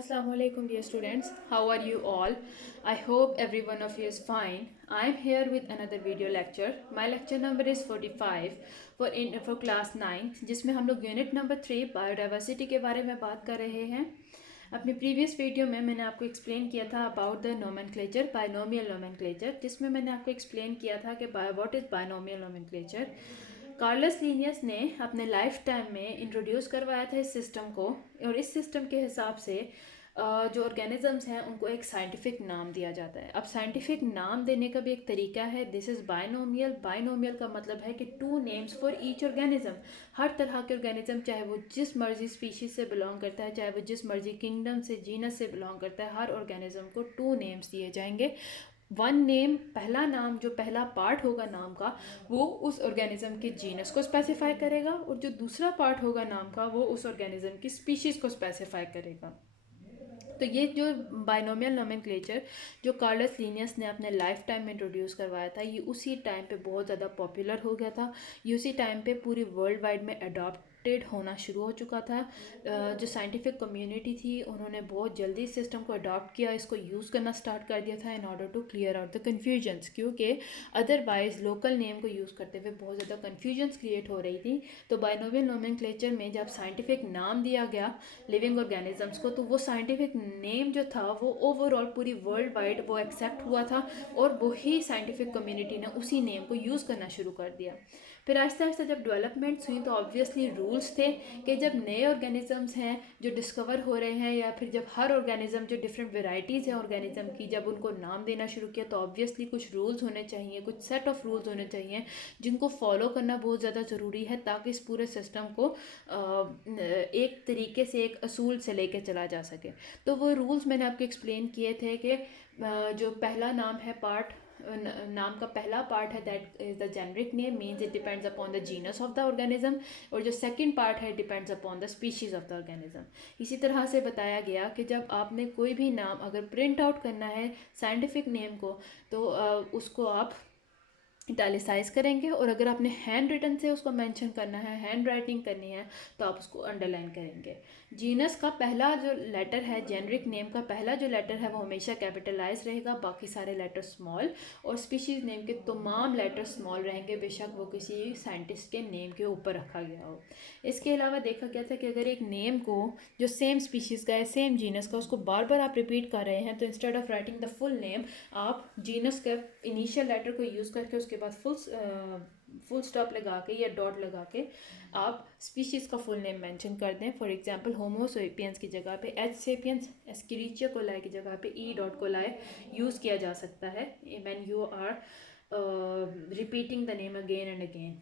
Assalamu alaikum dear students. How are you all? I hope every one of you is fine. I am here with another video lecture. My lecture number is 45 for class 9 जिसमें हम लोग unit number 3 biodiversity के बारे में बात कर रहे हैं। अपनी प्रीवियस वीडियो में मैंने आपको एक्सप्लेन किया था about the nomenclature, binomial nomenclature, जिसमें मैंने आपको एक्सप्लेन किया था कि what is binomial nomenclature. Carolus Linnaeus ने अपने लाइफ टाइम में इंट्रोड्यूस करवाया था इस सिस्टम को, और इस सिस्टम के हिसाब से जो ऑर्गेनिजम्स हैं उनको एक साइंटिफिक नाम दिया जाता है। अब साइंटिफिक नाम देने का भी एक तरीका है, दिस इज़ बायनोमियल। बायनोमियल का मतलब है कि 2 नेम्स फॉर ईच ऑर्गेनिज्म। हर तरह के ऑर्गेनिज्म, चाहे वो जिस मर्जी स्पीशीज से बिलोंग करता है, चाहे वो जिस मर्जी किंगडम से, जीनस से बिलोंग करता है, हर ऑर्गेनिज्म को 2 नेम्स दिए जाएंगे। 1 नेम, पहला नाम, जो पहला पार्ट होगा नाम का, वो उस ऑर्गेनिज्म के जीनस को स्पेसिफाई करेगा, और जो दूसरा पार्ट होगा नाम का वो उस ऑर्गेनिज्म की स्पीशीज़ को स्पेसिफाई करेगा। तो ये जो बायनोमियल नोमेनक्लेचर जो कार्लस लीनियस ने अपने लाइफ टाइम में इंट्रोड्यूस करवाया था, ये उसी टाइम पे बहुत ज़्यादा पॉपुलर हो गया था। ये उसी टाइम पे पूरी वर्ल्ड वाइड में अडॉप्टेड होना शुरू हो चुका था। जो साइंटिफिक कम्युनिटी थी उन्होंने बहुत जल्दी इस सिस्टम को अडॉप्ट किया, इसको यूज़ करना स्टार्ट कर दिया था in order to clear out the confusions, क्योंकि अदरवाइज लोकल नेम को यूज़ करते हुए बहुत ज़्यादा कन्फ्यूजन्स क्रिएट हो रही थी। तो बायनोमियल नोमेनक्लेचर में जब साइंटिफिक नाम दिया गया लिविंग ऑर्गेनिजम्स को, तो वो साइंटिफिक नेम जो था वो ओवरऑल पूरी वर्ल्ड वाइड वो एक्सेप्ट हुआ था, और वही साइंटिफिक कम्युनिटी ने उसी नेम को यूज़ करना शुरू कर दिया। फिर आहिस्ता आहिस्ता जब डेवलपमेंट्स हुई तो ऑब्वियसली रूल्स थे कि जब नए ऑर्गेनिजम्स हैं जो डिस्कवर हो रहे हैं, या फिर जब हर ऑर्गेनिज्म, जो डिफरेंट वेराइटीज़ हैं ऑर्गेनिज्म की, जब उनको नाम देना शुरू किया तो ऑब्वियसली कुछ रूल्स होने चाहिए, कुछ सेट ऑफ रूल्स होने चाहिए जिनको फॉलो करना बहुत ज़्यादा ज़रूरी है, ताकि इस पूरे सिस्टम को एक तरीके से, एक असूल से लेके चला जा सके। तो वो रूल्स मैंने आपको एक्सप्लेन किए थे कि जो पहला नाम है पार्ट, नाम का पहला पार्ट है that is the generic name, means it depends upon the genus of the organism, और जो सेकंड पार्ट है depends upon the species of the organism. इसी तरह से बताया गया कि जब आपने कोई भी नाम अगर प्रिंट आउट करना है साइंटिफिक नेम को, तो उसको आप इटैलिसाइज करेंगे, और अगर आपने हैंड रिटन से उसको मेंशन करना है, हैंड राइटिंग करनी है, तो आप उसको अंडरलाइन करेंगे। जीनस का पहला जो लेटर है, जेनरिक नेम का पहला जो लेटर है, वो हमेशा कैपिटलाइज रहेगा, बाकी सारे लेटर स्मॉल, और स्पीशीज़ नेम के तमाम लेटर स्मॉल रहेंगे, बेशक वो किसी साइंटिस्ट के नेम के ऊपर रखा गया हो। इसके अलावा देखा गया था कि अगर एक नेम को जो सेम स्पीशीज़ का है, सेम जीनस का, उसको बार बार आप रिपीट कर रहे हैं, तो instead of writing the full name, आप जीनस के इनिशियल लेटर को यूज़ करके उसके बाद फुल स्टॉप लगा के या डॉट लगा के आप स्पीशीज़ का फुल नेम मेंशन कर दें। फॉर एग्जांपल होमो सेपियंस की जगह पे एच सेपियंस, एस्केरिचिया कोलाई की जगह पे ई डॉट कोलाई यूज़ किया जा सकता है when you are repeating the name again and again.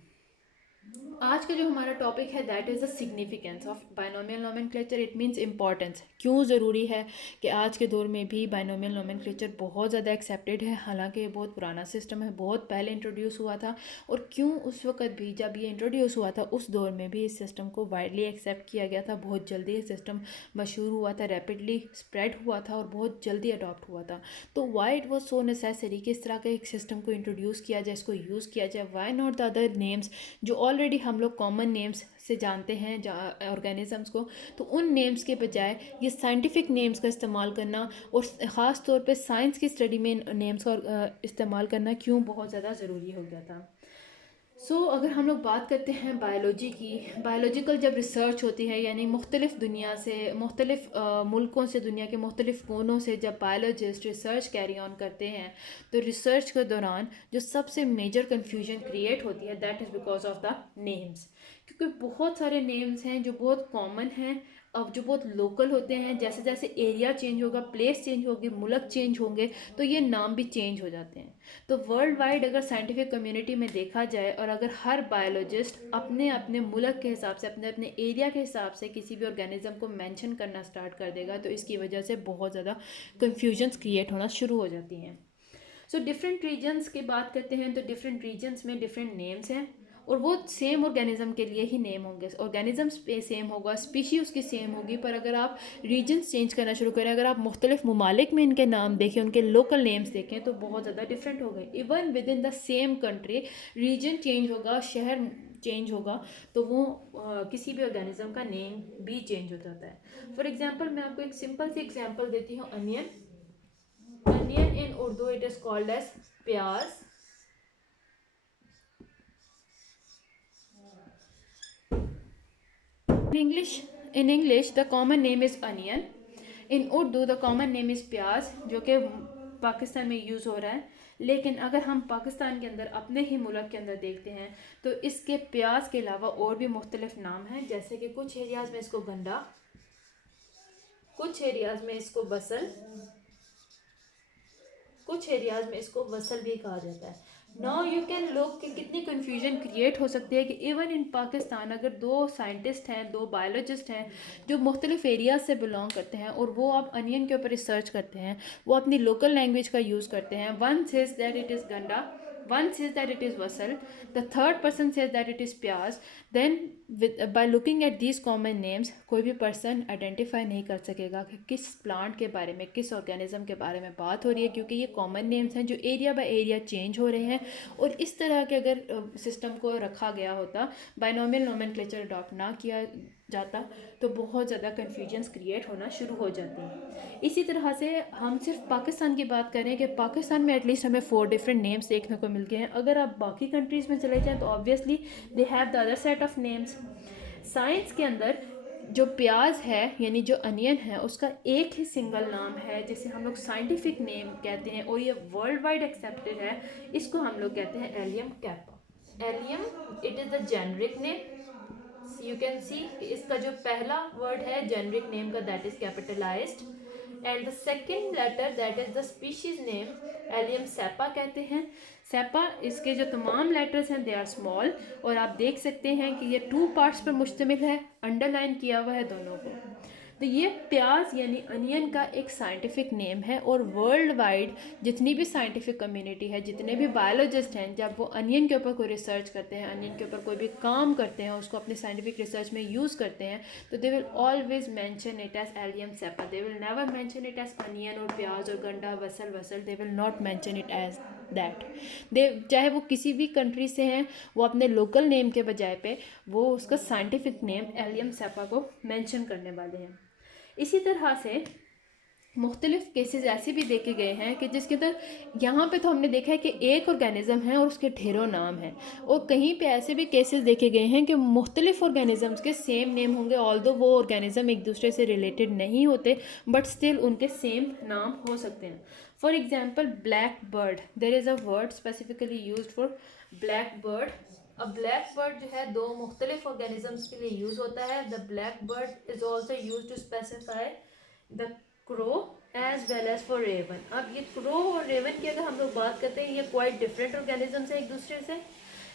आज का जो हमारा टॉपिक है that is the significance of binomial nomenclature. It means importance, क्यों ज़रूरी है कि आज के दौर में भी बायनोमियल नोमेनक्लेचर बहुत ज़्यादा एक्सेप्टेड है, हालांकि ये बहुत पुराना सिस्टम है, बहुत पहले इंट्रोड्यूस हुआ था, और क्यों उस वक्त भी जब ये इंट्रोड्यूस हुआ था उस दौर में भी इस सिस्टम को वाइडली एक्सेप्ट किया गया था। बहुत जल्दी ये सिस्टम मशहूर हुआ था, रैपिडली स्प्रेड हुआ था, और बहुत जल्दी अडॉप्ट हुआ था। तो why it was so necessary कि इस तरह के एक सिस्टम को इंट्रोड्यूस किया जाए, इसको यूज़ किया जाए। Why not the other names जो ऑलरेडी हम लोग कॉमन नेम्स से जानते हैं ऑर्गेनिजम्स को, तो उन नेम्स के बजाय ये साइंटिफिक नेम्स का इस्तेमाल करना, और ख़ास तौर पे साइंस की स्टडी में नेम्स का इस्तेमाल करना क्यों बहुत ज़्यादा ज़रूरी हो गया था। अगर हम लोग बात करते हैं बायोलॉजी की, बायोलॉजिकल जब रिसर्च होती है, यानी मुख्तलिफ दुनिया से, मुख्तलिफ मुल्कों से, दुनिया के मुख्तलिफ कोनों से जब बायोलॉजिस्ट रिसर्च कैरी ऑन करते हैं, तो रिसर्च के दौरान जो सबसे मेजर कन्फ्यूजन क्रिएट होती है that is because of the names, क्योंकि बहुत सारे नेम्स हैं जो बहुत कॉमन हैं, अब जो बहुत लोकल होते हैं, जैसे जैसे एरिया चेंज होगा, प्लेस चेंज होगी, मुल्क चेंज होंगे, तो ये नाम भी चेंज हो जाते हैं। तो वर्ल्ड वाइड अगर साइंटिफिक कम्युनिटी में देखा जाए, और अगर हर बायोलॉजिस्ट अपने अपने मुल्क के हिसाब से, अपने अपने एरिया के हिसाब से किसी भी ऑर्गेनिज्म को मेंशन करना स्टार्ट कर देगा, तो इसकी वजह से बहुत ज़्यादा कन्फ्यूजन्स क्रिएट होना शुरू हो जाती हैं। डिफरेंट रीजन्स की बात करते हैं, तो डिफरेंट रीजन्स में डिफरेंट नेम्स हैं, और वो सेम ऑर्गेनिज्म के लिए ही नेम होंगे। ऑर्गेनिज्म पे सेम होगा, स्पीशी उसकी सेम होगी, पर अगर आप रीजन्स चेंज करना शुरू करें, अगर आप मुख्तलिफ ममालिक में इनके नाम देखें, उनके लोकल नेम्स देखें, तो बहुत ज़्यादा डिफरेंट हो गए। Even with in the same country reason change होगा, शहर चेंज होगा तो वो किसी भी ऑर्गेनिज्म का नेम भी चेंज हो जाता है। फॉर एग्जांपल मैं आपको एक सिंपल सी एग्जांपल देती हूँ, onion. Onion in Urdu it is called as pyaz. In English the common name is onion. In Urdu the common name is प्याज, जो कि पाकिस्तान में यूज़ हो रहा है। लेकिन अगर हम पाकिस्तान के अंदर अपने ही मुल्क के अंदर देखते हैं तो इसके प्याज के अलावा और भी मुख्तलिफ नाम हैं, जैसे कि कुछ एरियाज़ में इसको गंडा, कुछ एरियाज़ में इसको बसल, कुछ एरियाज़ में इसको वसल भी कहा जाता है। नाउ यू कैन लुक कि कितनी कन्फ्यूजन क्रिएट हो सकती है कि इवन इन पाकिस्तान अगर दो साइंटिस्ट हैं, दो बायोलॉजिस्ट हैं जो मुख्तलिफ एरियाज से बिलोंग करते हैं और वो आप अनियन के ऊपर रिसर्च करते हैं, वो अपनी लोकल लैंग्वेज का यूज़ करते हैं। One says that it is गंडा, one says that it is wasal, the third person says that it is pyaz, then by looking at these common names कोई भी पर्सन आइडेंटिफाई नहीं कर सकेगा कि किस प्लांट के बारे में, किस ऑर्गेनिज्म के बारे में बात हो रही है, क्योंकि ये कॉमन नेम्स हैं जो एरिया बाय एरिया चेंज हो रहे हैं। और इस तरह के अगर सिस्टम को रखा गया होता, बाइनोमियल नोमेनक्लेचर अडॉप्ट ना किया जाता, तो बहुत ज़्यादा कन्फ्यूजन्स क्रिएट होना शुरू हो जाती हैं। इसी तरह से हम सिर्फ पाकिस्तान की बात करें कि पाकिस्तान में एटलीस्ट हमें 4 डिफरेंट नेम्स देखने को मिल गए हैं। अगर आप बाकी कंट्रीज़ में चले जाएँ तो obviously they have the other set of names. Science के अंदर जो प्याज है यानी जो अनियन है उसका एक ही सिंगल नाम है जिसे हम लोग साइंटिफिक नेम कहते हैं और ये वर्ल्ड वाइड एक्सेप्टेड है। इसको हम लोग कहते हैं Allium cepa. Allium it is the generic name. You can see इसका जो पहला वर्ड है जेनरिक नेम का that is capitalised and the second letter that is the species name Allium cepa कहते हैं। सेपा इसके जो तमाम लेटर्स हैं दे आर स्मॉल और आप देख सकते हैं कि ये 2 पार्ट्स पर मुश्तमिल है, अंडरलाइन किया हुआ है दोनों को। तो ये प्याज यानी अनियन का एक साइंटिफिक नेम है और वर्ल्ड वाइड जितनी भी साइंटिफिक कम्युनिटी है, जितने भी बायोलॉजिस्ट हैं, जब वो अनियन के ऊपर कोई रिसर्च करते हैं, अनियन के ऊपर कोई भी काम करते हैं, उसको अपने साइंटिफिक रिसर्च में यूज़ करते हैं, तो they will always mention it as allium cepa. They will never mention it as onion और प्याज और गंडा वसल वसल, they will not mention it as that. They चाहे वो किसी भी कंट्री से हैं, वो अपने लोकल नेम के बजाय पे वो उसका साइंटिफिक नेम एलियम सेपा को मेंशन करने वाले हैं। इसी तरह से मुख्तलिफ केसेस ऐसे भी देखे गए हैं कि जिसके अंदर यहाँ पे तो हमने देखा है कि एक ऑर्गेनिज़म है और उसके ढेरों नाम हैं, और कहीं पे ऐसे भी केसेस देखे गए हैं कि मुख्तलिफ ऑर्गेनिज़म्स के सेम नेम होंगे, ऑल्दो वो ऑर्गेनिज़म एक दूसरे से रिलेटेड नहीं होते बट स्टिल उनके सेम नाम हो सकते हैं। For example blackbird, there is a word specifically used for blackbird. अब ब्लैक बर्ड जो है 2 मुख्तलिफ ऑर्गेनिजम्स के लिए यूज़ होता है। The blackbird is also use to specify the crow as well as for raven. अब ये क्रो और रेवन की अगर हम लोग बात करते हैं, ये क्वाइट डिफरेंट ऑर्गेनिजम्स है एक दूसरे से,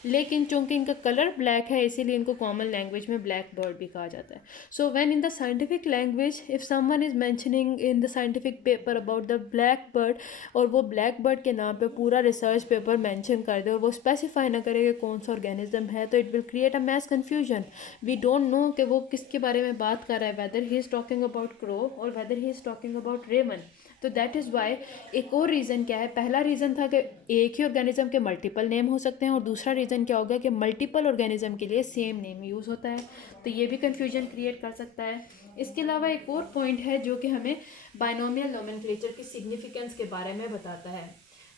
लेकिन चूंकि इनका कलर ब्लैक है इसीलिए इनको कॉमन लैंग्वेज में ब्लैक बर्ड भी कहा जाता है। So when in the scientific language if someone is mentioning in the scientific paper about the black bird, और वो ब्लैक बर्ड के नाम पे पूरा रिसर्च पेपर मेंशन कर दे और वो स्पेसिफाई ना करे कि कौन सा ऑर्गेनिज्म है, तो it will create a mass confusion. We don't know कि वो किसके बारे में बात कर रहा है, whether he is talking about crow और whether he is talking about raven. तो दैट इज़ वाई एक और रीज़न क्या है, पहला रीज़न था कि एक ही ऑर्गेनिज्म के मल्टीपल नेम हो सकते हैं, और दूसरा रीज़न क्या होगा कि मल्टीपल ऑर्गेनिज्म के लिए सेम नेम यूज़ होता है, तो ये भी कन्फ्यूजन क्रिएट कर सकता है। इसके अलावा एक और पॉइंट है जो कि हमें बाइनोमियल नोमेनक्लेचर की सिग्निफिकेंस के बारे में बताता है।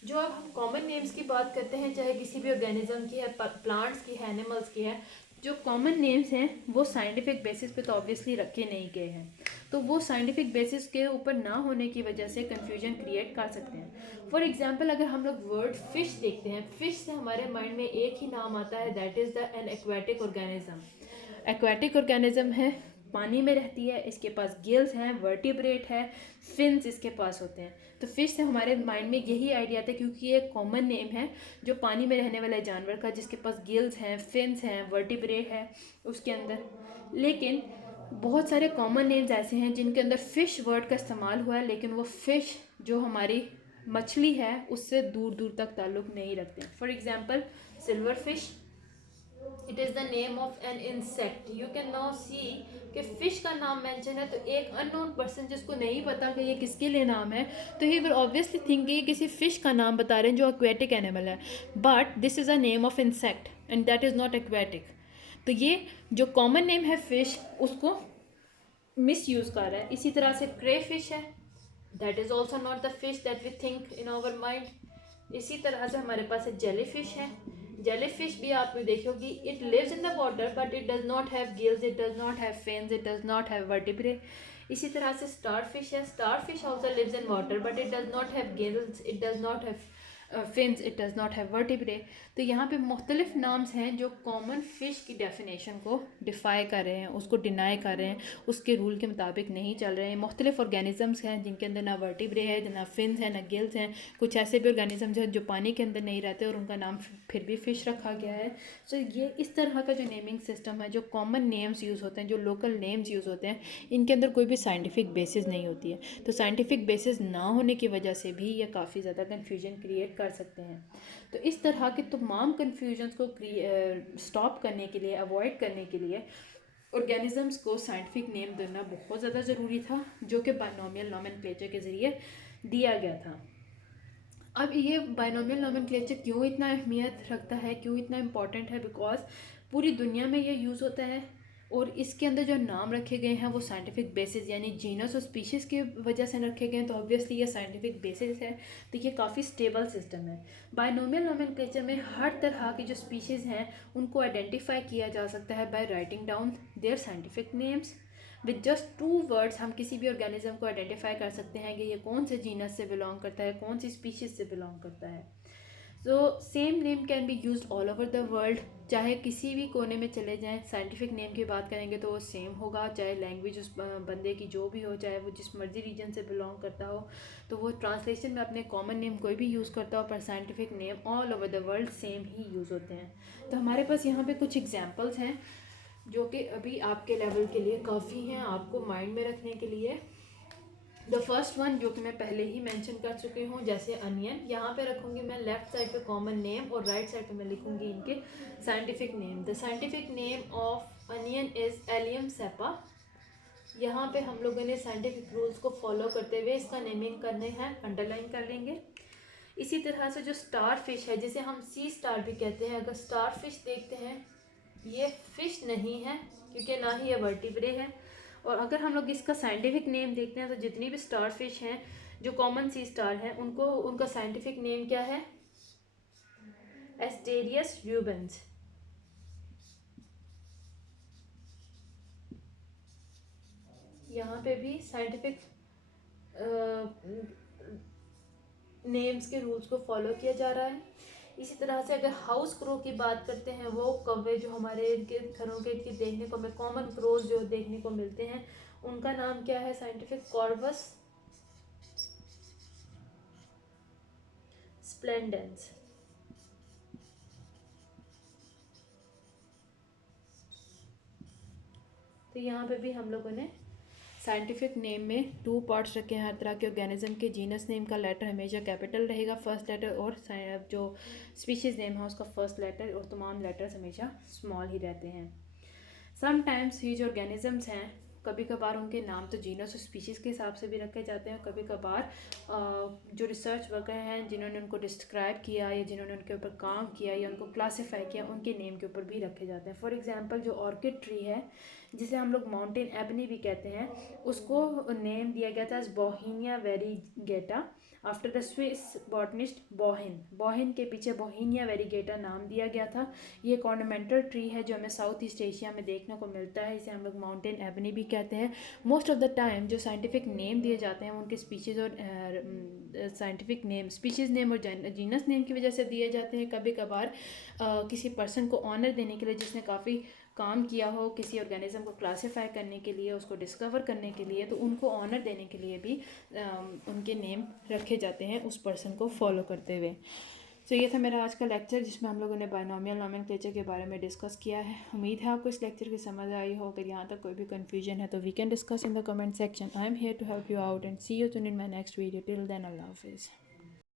जो अब हम कॉमन नेम्स की बात करते हैं, चाहे किसी भी ऑर्गेनिज्म की है, प्लांट्स की है, एनिमल्स की है, जो कॉमन नेम्स हैं वो साइंटिफिक बेसिस पे तो ऑब्वियसली रखे नहीं गए हैं, तो वो साइंटिफिक बेसिस के ऊपर ना होने की वजह से कन्फ्यूजन क्रिएट कर सकते हैं। फॉर एग्जांपल अगर हम लोग वर्ड फिश देखते हैं, फिश से हमारे माइंड में एक ही नाम आता है, that is the N aquatic organism. Aquatic organism है, पानी में रहती है, इसके पास गिल्स हैं, वर्टिब्रेट है, फिन्स इसके पास होते हैं। तो फिश से हमारे माइंड में यही आइडिया था क्योंकि ये कॉमन नेम है जो पानी में रहने वाले जानवर का, जिसके पास गिल्स हैं, फिन्स हैं, वर्टिब्रेट है उसके अंदर। लेकिन बहुत सारे कॉमन नेम्स ऐसे हैं जिनके अंदर फ़िश वर्ड का इस्तेमाल हुआ है, लेकिन वो फ़िश जो हमारी मछली है उससे दूर दूर तक ताल्लुक़ नहीं रखते। For example silver fish, it is the name of an insect. You can now see कि फ़िश का नाम मेंशन है, तो एक अननोन पर्सन जिसको नहीं पता कि ये किसके लिए नाम है, तो ही विल ऑब्वियसली थिंक ये किसी फ़िश का नाम बता रहे हैं जो एक्वेटिक एनिमल है, but this is a name of insect and that is not aquatic. तो ये जो कॉमन नेम है फ़िश उसको मिस यूज़ कर रहा है। इसी तरह से क्रे फिश है, that is also not the fish that we think in our mind. इसी तरह से हमारे पास है जेली फिश है। जेली फिश भी आपने देखी होगी, it lives in the water but it does not have gills, it does not have fins, it does not have vertebrae. इसी तरह से स्टार फिश है, starfish also lives in water but it does not have gills, it does not have fins, it does not have vertebrae. तो यहाँ पे मुख्तलिफ नाम्स हैं जो कॉमन फ़िश की डेफिनेशन को डिफ़ाई कर रहे हैं, उसको डिनाई कर रहे हैं, उसके रूल के मुताबिक नहीं चल रहे हैं। मुख्तलिफ ऑर्गेनिज़म्स हैं जिनके अंदर ना वर्टिब्रे है, ना फिन्स हैं, ना गिल्स हैं। कुछ ऐसे भी ऑर्गेनिज़म्स हैं जो पानी के अंदर नहीं रहते और उनका नाम फिर भी फ़िश रखा गया है। सो ये इस तरह का जो नेमिंग सिस्टम है, जो कॉमन नेम्स यूज़ होते हैं, जो लोकल नेम्स यूज़ होते हैं, इनके अंदर कोई भी साइंटिफिक बेसिस नहीं होती है। तो साइंटिफिक बेसिस ना होने की वजह से भी ये काफ़ी ज़्यादा कन्फ्यूजन क्रिएट कर सकते हैं। तो इस तरह के तमाम कन्फ्यूजन्स को स्टॉप करने के लिए, अवॉइड करने के लिए ऑर्गेनिज़म्स को साइंटिफिक नेम देना बहुत ज़्यादा ज़रूरी था, जो कि बाइनोमियल नोमेनक्लेचर के ज़रिए दिया गया था। अब ये बाइनोमियल नोमेनक्लेचर क्यों इतना अहमियत रखता है, क्यों इतना इम्पॉर्टेंट है? बिकॉज पूरी दुनिया में ये यूज़ होता है और इसके अंदर जो नाम रखे गए हैं वो साइंटिफिक बेसिस यानी जीनस और स्पीशीज़ की वजह से रखे गए हैं। तो ऑब्वियसली ये साइंटिफिक बेसिस है, तो ये काफ़ी स्टेबल सिस्टम है। बाइनोमियल नोमेनक्लेचर में हर तरह की जो स्पीशीज़ हैं उनको आइडेंटिफाई किया जा सकता है by writing down their scientific names. With just 2 words हम किसी भी ऑर्गेनिज्म को आइडेंटिफाई कर सकते हैं कि ये कौन से जीनस से बिलोंग करता है, कौन सी स्पीशीज़ से बिलोंग करता है। So same name can be used all over the world. चाहे किसी भी कोने में चले जाएं, साइंटिफिक नेम की बात करेंगे तो वो सेम होगा, चाहे लैंग्वेज उस बंदे की जो भी हो, चाहे वो जिस मर्जी रीजन से बिलोंग करता हो, तो वो ट्रांसलेशन में अपने कॉमन नेम कोई भी यूज़ करता हो, पर scientific name all over the world same he use होते हैं। तो हमारे पास यहाँ पे कुछ एग्जांपल्स हैं जो कि अभी आपके लेवल के लिए काफ़ी हैं, आपको माइंड में रखने के लिए। द फर्स्ट वन जो कि मैं पहले ही मेंशन कर चुकी हूँ, जैसे अनियन, यहाँ पे रखूँगी मैं लेफ्ट साइड पे कॉमन नेम और राइट साइड पे मैं लिखूँगी इनके scientific name. The scientific name of onion is Allium cepa. यहाँ पे हम लोगों ने साइंटिफिक रूल्स को फॉलो करते हुए इसका नेमिंग करने हैं, अंडरलाइन कर लेंगे। इसी तरह से जो स्टार फिश है, जिसे हम सी स्टार भी कहते हैं, अगर स्टार फिश देखते हैं, ये फिश नहीं है क्योंकि ना ही ये वर्टिब्रे है। और अगर हम लोग इसका साइंटिफिक नेम देखते हैं तो जितनी भी स्टार फिश हैं जो कॉमन सी स्टार हैं, उनको उनका साइंटिफिक नेम क्या है? Asterias Rubens. यहाँ पे भी साइंटिफिक नेम्स के रूल्स को फॉलो किया जा रहा है। इसी तरह से अगर हाउस क्रो की बात करते हैं, वो कौवे जो हमारे इनके घरों के इनके देखने को, हमें कॉमन क्रोज जो देखने को मिलते हैं, उनका नाम क्या है साइंटिफिक? Corvus splendens. तो यहाँ पे भी हम लोगों ने साइंटिफिक नेम में 2 पार्ट्स रखे हैं हर तरह के ऑर्गेनिज्म के। जीनस नेम का लेटर हमेशा कैपिटल रहेगा, फर्स्ट लेटर, और जो स्पीशीज़ नेम है उसका फर्स्ट लेटर, और तमाम लेटर्स हमेशा स्मॉल ही रहते हैं। समटाइम्स ये जो ऑर्गेनिजम्स हैं, कभी कभार उनके नाम तो जीनस और स्पीशीज़ के हिसाब से भी रखे जाते हैं, कभी कभार जो रिसर्च वर्कर हैं जिन्होंने उनको डिस्क्राइब किया या जिन्होंने उनके ऊपर काम किया या उनको क्लासीफाई किया, उनके नेम के ऊपर भी रखे जाते हैं। फॉर एग्जांपल जो ऑर्किड ट्री है, जिसे हम लोग माउंटेन एबनी भी कहते हैं, उसको नेम दिया गया था बोहीनिया वेरीगेटा आफ्टर द स्विस बॉटनिस्ट बोहिन। बोहिन के पीछे बोहीनिया वेरीगेटा नाम दिया गया था। ये एक ऑर्नामेंटल ट्री है जो हमें साउथ ईस्ट एशिया में देखने को मिलता है, इसे हम लोग माउंटेन एबनी भी कहते हैं। मोस्ट ऑफ द टाइम जो साइंटिफिक नेम दिए जाते हैं उनके स्पीशीज़ और साइंटिफिक नेम, स्पीशीज़ नेम और जीनस नेम की वजह से दिए जाते हैं। कभी कभार किसी पर्सन को ऑनर देने के लिए जिसने काफ़ी काम किया हो किसी ऑर्गेनिज्म को क्लासीफाई करने के लिए, उसको डिस्कवर करने के लिए, तो उनको ऑनर देने के लिए भी उनके नेम रखे जाते हैं उस पर्सन को फॉलो करते हुए। तो ये था मेरा आज का लेक्चर जिसमें हम लोगों ने बाइनोमियल नोमेनक्लेचर के बारे में डिस्कस किया है। उम्मीद है आपको इस लेक्चर की समझ आई हो। अगर यहाँ तक कोई भी कन्फ्यूजन है तो we can discuss in the comment section. I am here to help you out and see you soon in my next video. Till then अल्लाह हाफिज़।